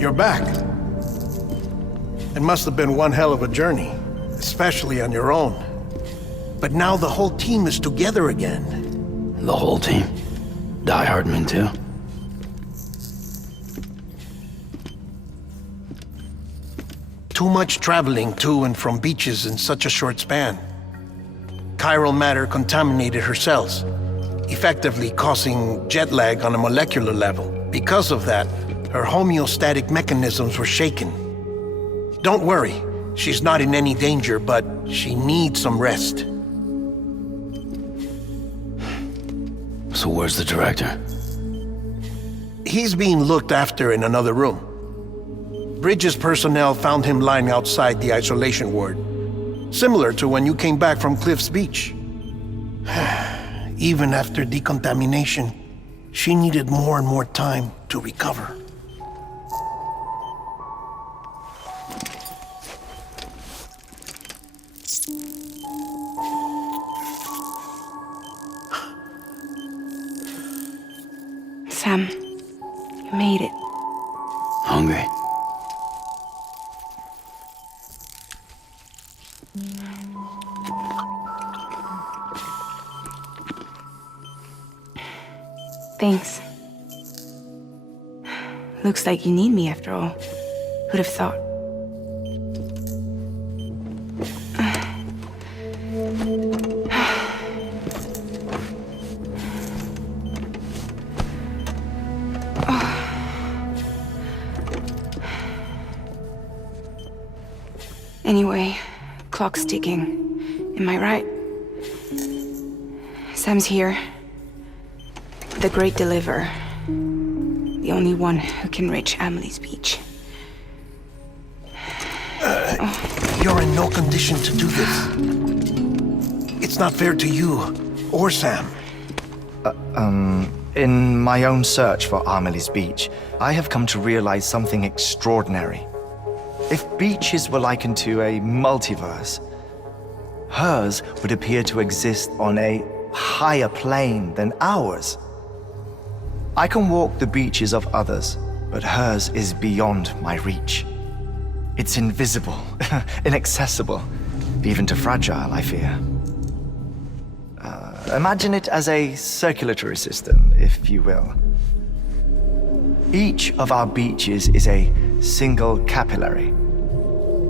You're back. It must have been one hell of a journey, especially on your own. But now the whole team is together again. The whole team? Die Hardman too? Too much traveling to and from beaches in such a short span. Chiral matter contaminated her cells, effectively causing jet lag on a molecular level. Because of that, her homeostatic mechanisms were shaken. Don't worry, she's not in any danger, but she needs some rest. So where's the director? He's being looked after in another room. Bridges personnel found him lying outside the isolation ward, similar to when you came back from Cliff's Beach. Even after decontamination, she needed more and more time to recover. Sam, you made it. Hungry? Thanks. Looks like you need me after all. Who'd have thought? Anyway, clock's ticking. Am I right? Sam's here. The Great Deliverer. The only one who can reach Amelie's Beach. You're in no condition to do this. It's not fair to you, or Sam. In my own search for Amelie's Beach, I have come to realize something extraordinary. If beaches were likened to a multiverse, hers would appear to exist on a higher plane than ours. I can walk the beaches of others, but hers is beyond my reach. It's invisible, inaccessible, even to fragile, I fear. Imagine it as a circulatory system, if you will. Each of our beaches is a single capillary,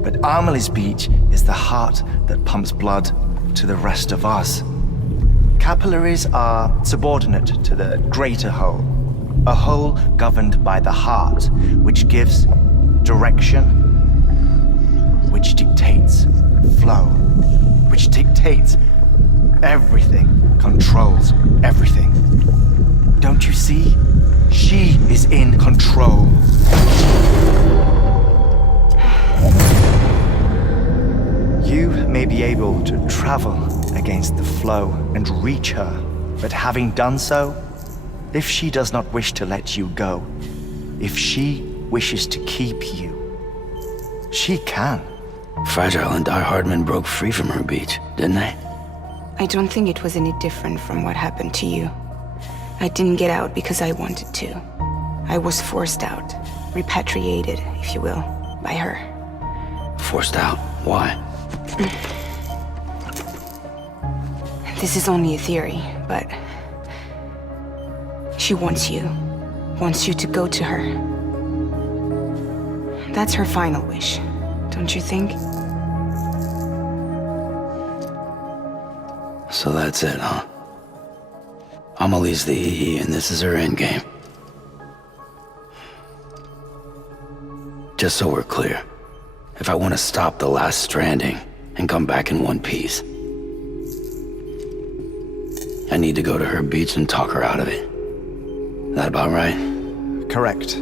but Amelie's Beach is the heart that pumps blood to the rest of us. Capillaries are subordinate to the greater whole, a whole governed by the heart, which gives direction, which dictates flow, which dictates everything, controls everything. Don't you see? She is in control. You may be able to travel against the flow and reach her, but having done so, if she does not wish to let you go, if she wishes to keep you, she can. Fragile and Die Hardman broke free from her beach, didn't they? I don't think it was any different from what happened to you. I didn't get out because I wanted to. I was forced out, repatriated, if you will, by her. Forced out? Why? This is only a theory, but she wants you to go to her. That's her final wish, don't you think? So that's it, huh? Amelie's the EE and this is her endgame. Just so we're clear, if I want to stop the last stranding and come back in one piece, I need to go to her beach and talk her out of it. That about right? Correct.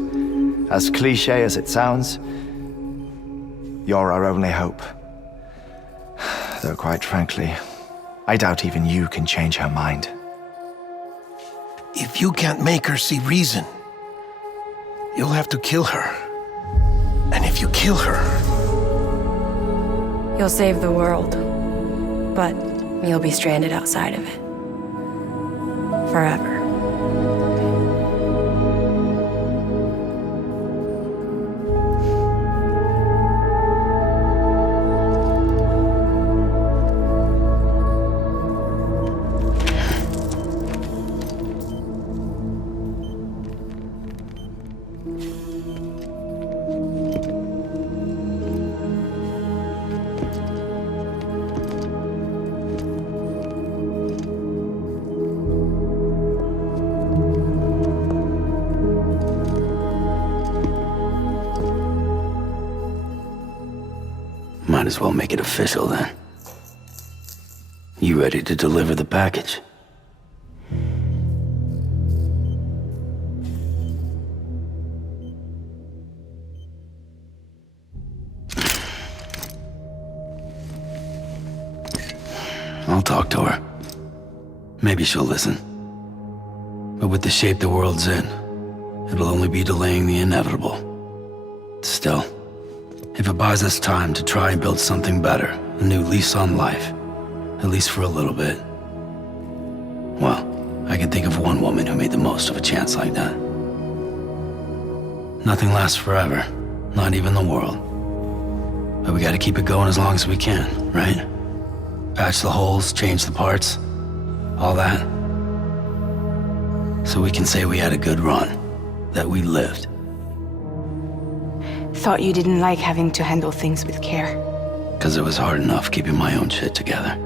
As cliché as it sounds, you're our only hope. Though quite frankly, I doubt even you can change her mind. If you can't make her see reason, you'll have to kill her. And if you kill her... You'll save the world, but you'll be stranded outside of it. Forever. as well make it official then. You ready to deliver the package? I'll talk to her. Maybe she'll listen. But with the shape the world's in, it'll only be delaying the inevitable. Still, if it buys us time to try and build something better, a new lease on life, at least for a little bit, well, I can think of one woman who made the most of a chance like that. Nothing lasts forever, not even the world. But we gotta keep it going as long as we can, right? Patch the holes, change the parts, all that. So we can say we had a good run, that we lived. Thought you didn't like having to handle things with care. 'Cause it was hard enough keeping my own shit together.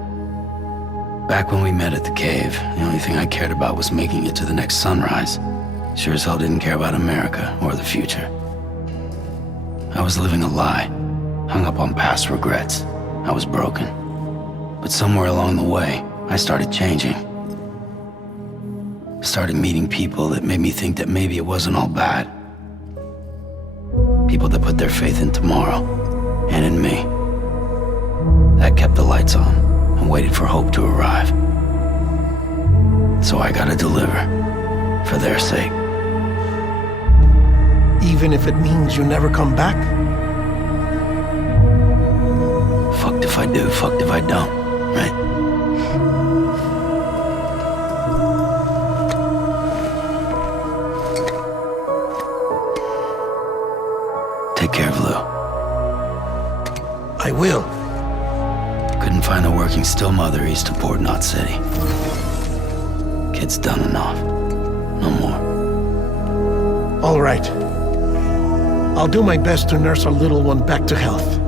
Back when we met at the cave, the only thing I cared about was making it to the next sunrise. Sure as hell didn't care about America or the future. I was living a lie, hung up on past regrets. I was broken. But somewhere along the way, I started changing. Started meeting people that made me think that maybe it wasn't all bad. People that put their faith in tomorrow, and in me. That kept the lights on, and waited for hope to arrive. So I gotta deliver, for their sake. Even if it means you never come back? Fucked if I do, fucked if I don't, right? Take care of Lou. I will. Couldn't find a working still mother east of Port Knot City. Kid's done enough. No more. All right. I'll do my best to nurse our little one back to health.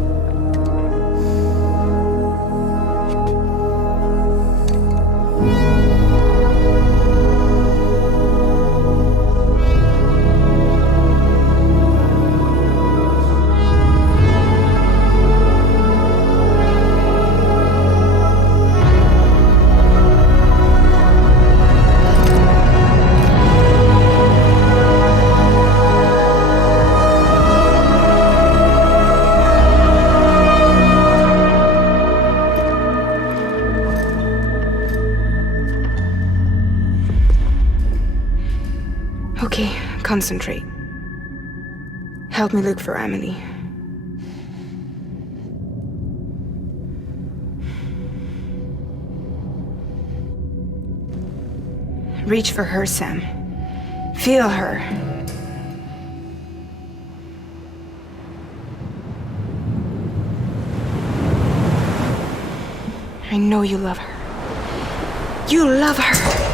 Okay, concentrate. Help me look for Emily. Reach for her, Sam. Feel her. I know you love her. You love her!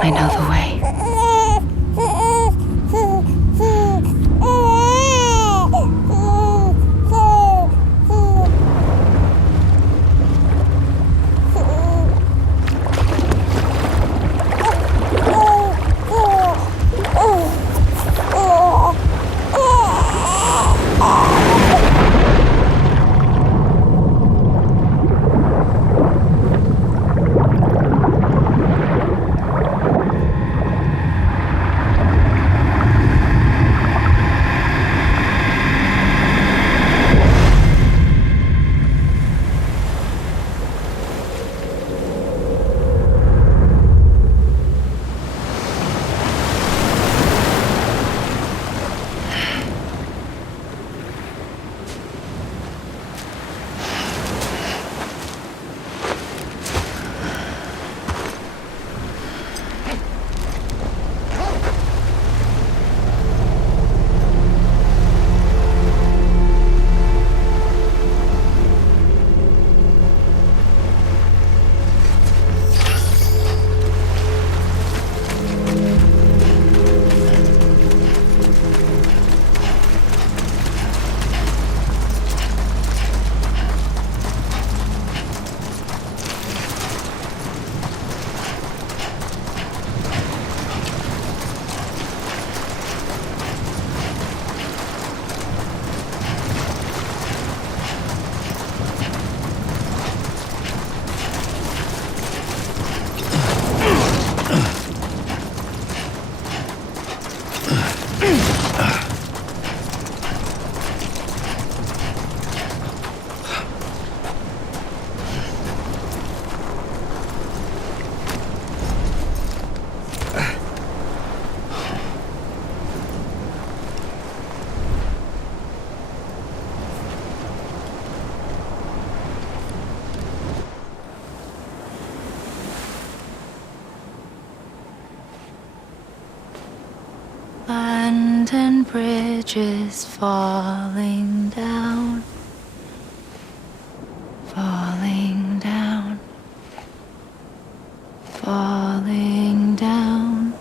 I know the way. Abandoned bridges falling down, falling down, falling down.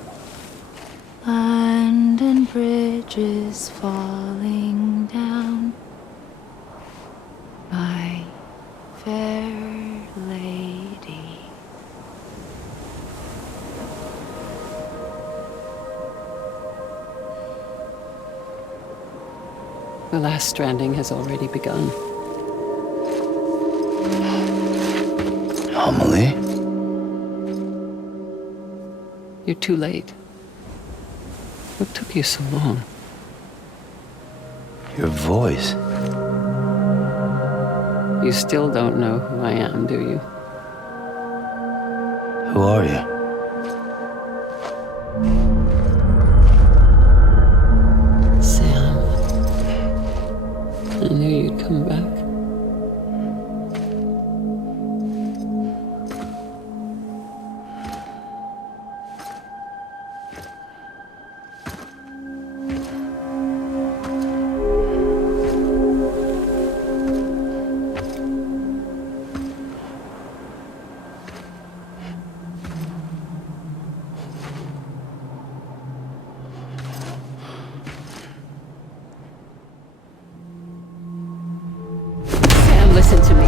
London bridges falling down, my fair lady. The last stranding has already begun. Amelie? You're too late. What took you so long? Your voice. You still don't know who I am, do you? Who are you? Sam. I knew you'd come back. Listen to me.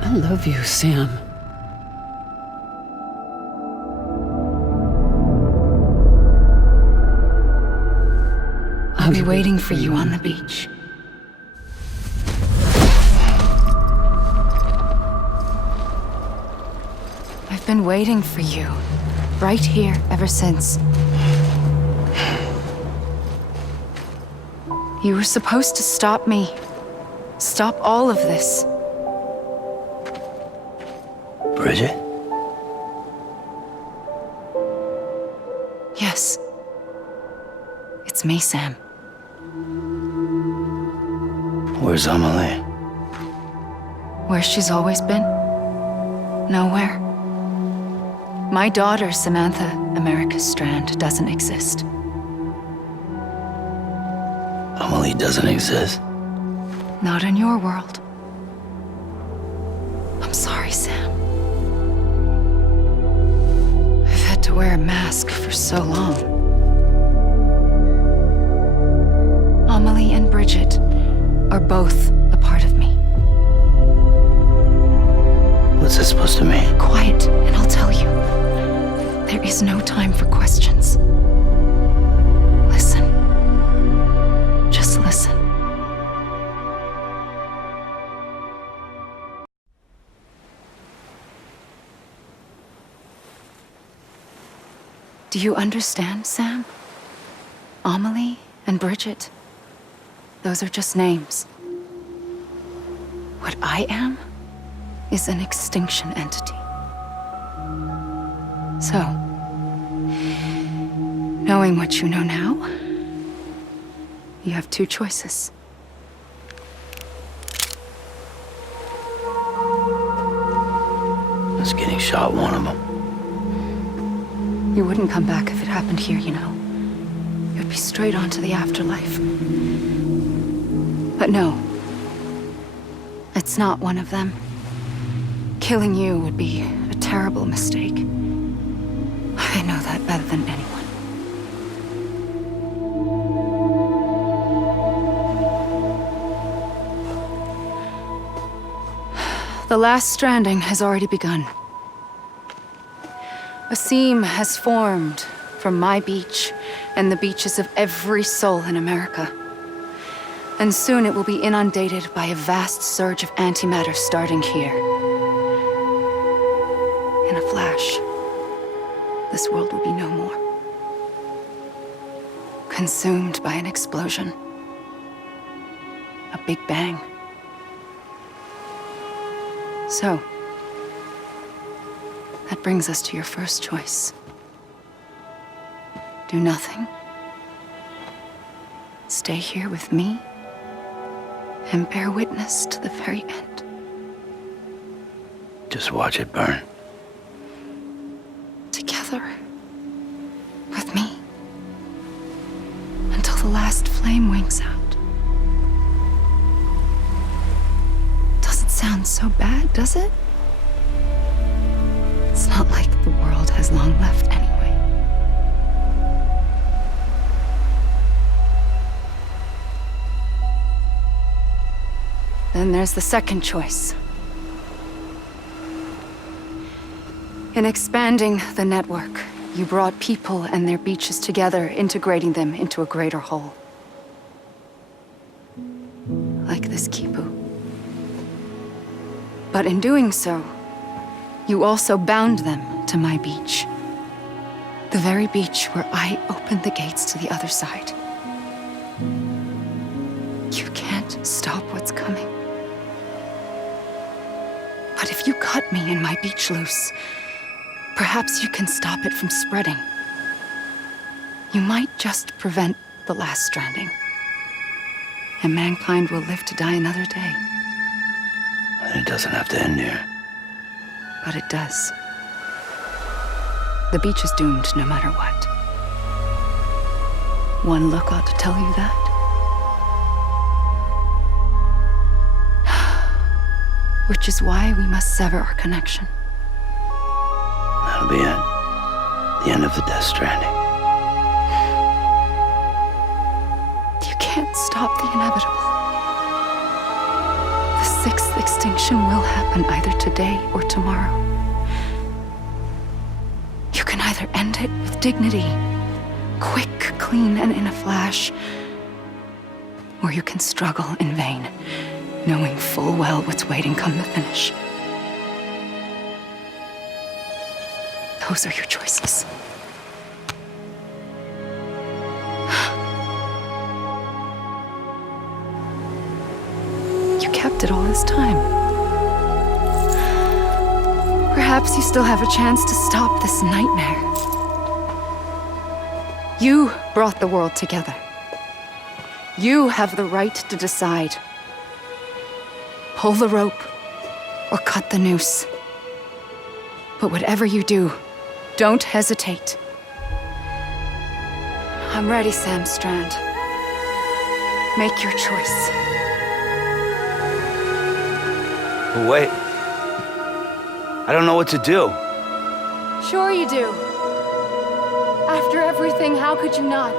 I love you, Sam. I'll be waiting for you on the beach. I've been waiting for you, right here, ever since. You were supposed to stop me. Stop all of this. Bridget? Yes. It's me, Sam. Where's Amelie? Where she's always been. Nowhere. My daughter, Samantha America Strand, doesn't exist. Amelie doesn't exist. Not in your world. I'm sorry, Sam. I've had to wear a mask for so long. Amelie and Bridget are both a part of me. What's this supposed to mean? Quiet, and I'll tell you. There is no time for questions. Listen. Just listen. Do you understand, Sam? Amelie and Bridget, those are just names. What I am is an extinction entity. So, knowing what you know now, you have two choices. It's getting shot, one of them. You wouldn't come back if it happened here, you know. You'd be straight on to the afterlife. But no. It's not one of them. Killing you would be a terrible mistake. I know that better than anyone. The last stranding has already begun. A seam has formed from my beach and the beaches of every soul in America. And soon it will be inundated by a vast surge of antimatter starting here. In a flash, this world will be no more. Consumed by an explosion. A big bang. So, that brings us to your first choice. Do nothing. Stay here with me and bear witness to the very end. Just watch it burn. Together. With me. Until the last flame winks out. Doesn't sound so bad, does it? It's not like the world has long left anyway. Then there's the second choice. In expanding the network, you brought people and their beaches together, integrating them into a greater whole. Like this Kipu. But in doing so, you also bound them to my beach. The very beach where I opened the gates to the other side. You can't stop what's coming. But if you cut me and my beach loose, perhaps you can stop it from spreading. You might just prevent the last stranding. And mankind will live to die another day. And it doesn't have to end here. But it does. The beach is doomed no matter what. One look ought to tell you that. Which is why we must sever our connection. That'll be it. The end of the Death Stranding. You can't stop the inevitable. The sixth extinction will happen either today or tomorrow. You can either end it with dignity, quick, clean, and in a flash, or you can struggle in vain, knowing full well what's waiting come the finish. Those are your choices. You kept it all this time. Perhaps you still have a chance to stop this nightmare. You brought the world together. You have the right to decide. Pull the rope or cut the noose. But whatever you do, don't hesitate. I'm ready, Sam Strand. Make your choice. But wait. I don't know what to do. Sure you do. After everything, how could you not?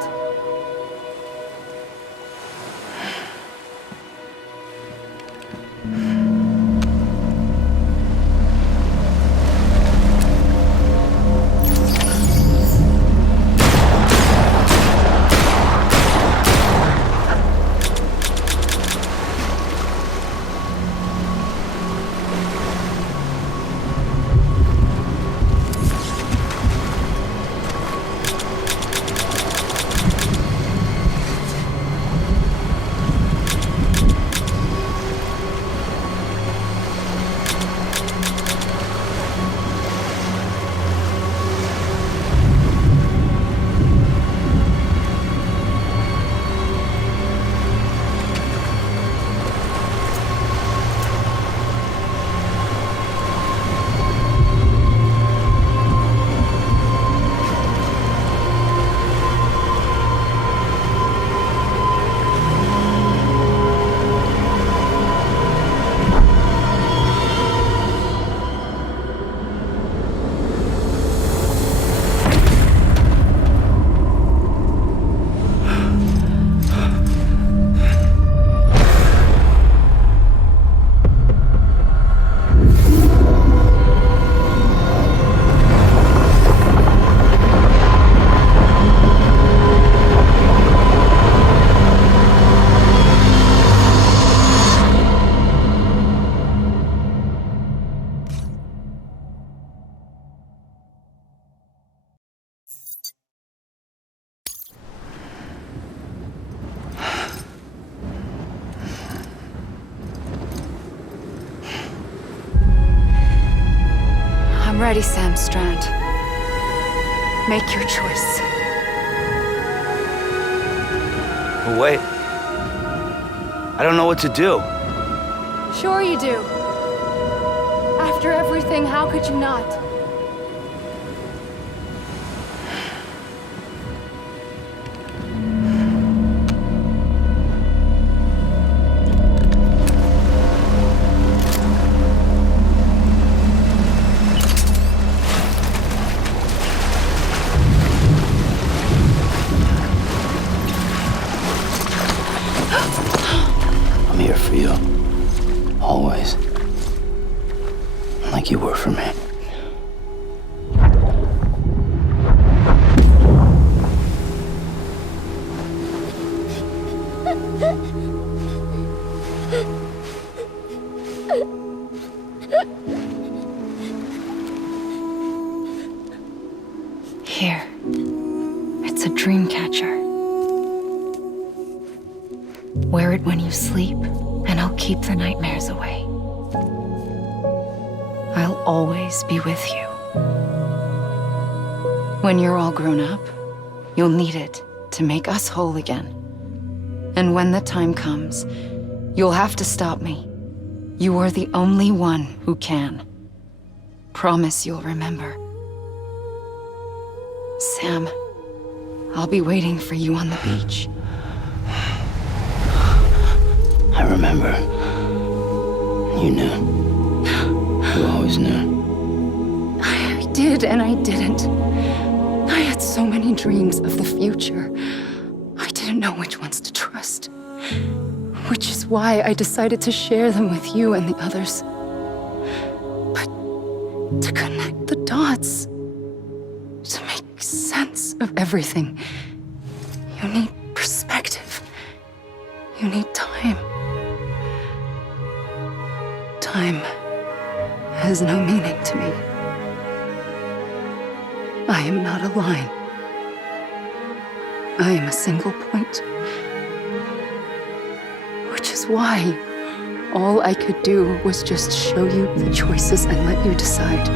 I'm ready, Sam Strand. Make your choice. Wait. I don't know what to do. Sure you do. After everything, how could you not? I'm here for you. Always. Like you were for me. Here. It's a dream catcher. Wear it when you sleep, and I'll keep the nightmares away. I'll always be with you. When you're all grown up, you'll need it to make us whole again. And when the time comes, you'll have to stop me. You are the only one who can. Promise you'll remember. Sam, I'll be waiting for you on the beach. I remember. You knew. You always knew. I did and I didn't. I had so many dreams of the future. I didn't know which ones to trust. Which is why I decided to share them with you and the others. But to connect the dots, to make sense of everything, you need perspective. You need time. Time has no meaning to me. I am not a line. I am a single point. Which is why all I could do was just show you the choices and let you decide.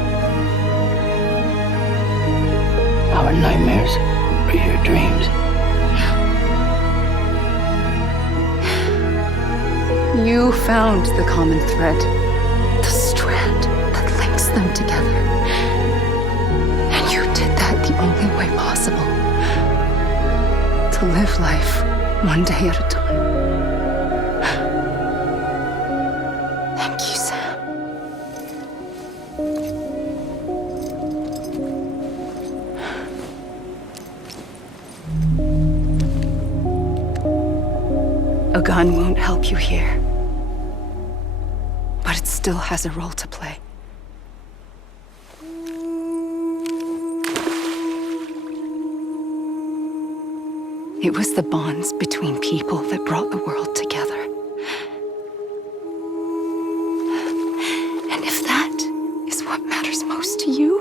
Our nightmares are your dreams. You found the common thread, the strand that links them together. And you did that the only way possible. To live life one day at a time. Thank you, Sam. A gun won't help you here. But it still has a role to play. It was the bonds between people that brought the world together. And if that is what matters most to you,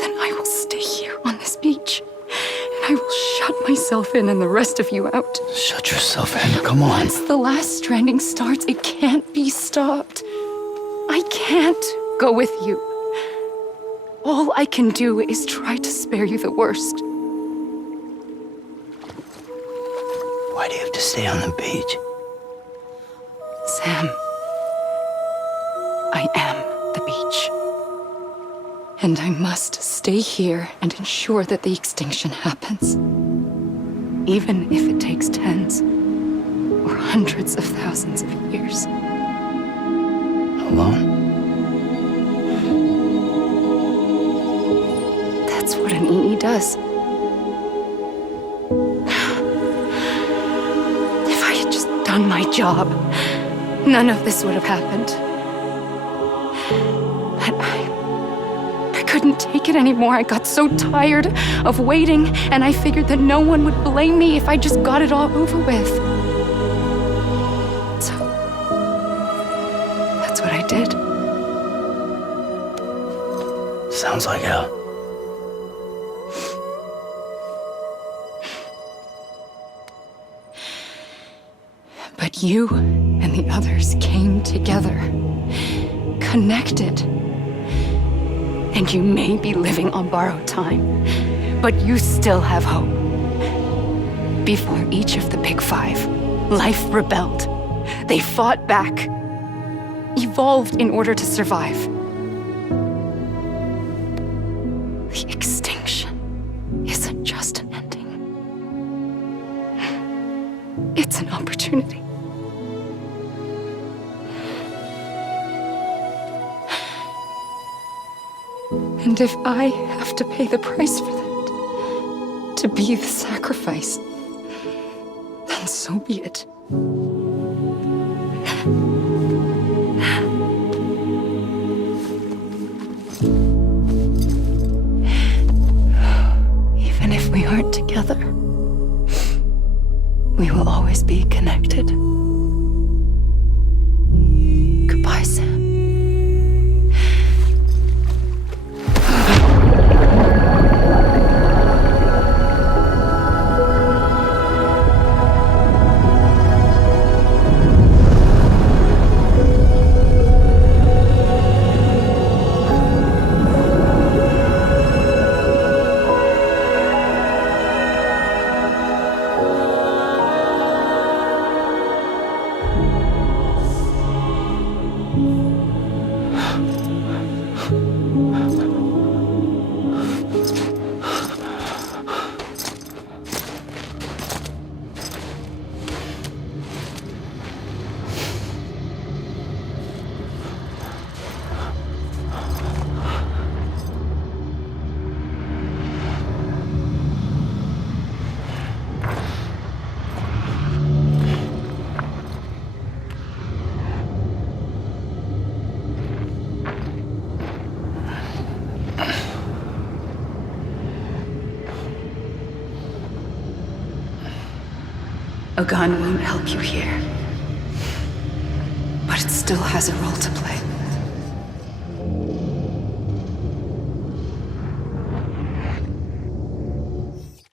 then I will stay here on this beach. And I will shut myself in and the rest of you out. Shut yourself in, come on. Once the last stranding starts, it can't be stopped. I can't go with you. All I can do is try to spare you the worst. Why do you have to stay on the beach? Sam, I am the beach. And I must stay here and ensure that the extinction happens. Even if it takes tens or hundreds of thousands of years. Alone? That's what an EE does. If I had just done my job, none of this would have happened. But I couldn't take it anymore. I got so tired of waiting, and I figured that no one would blame me if I just got it all over with. So, that's what I did. Sounds like hell. But you and the others came together, connected. And you may be living on borrowed time, but you still have hope. Before each of the Big Five, life rebelled. They fought back, evolved in order to survive. The extinction isn't just an ending. It's an opportunity. And if I have to pay the price for that, to be the sacrifice, then so be it. Even if we aren't together, we will always be connected. Goodbye, Sam. A gun won't help you here, but it still has a role to play.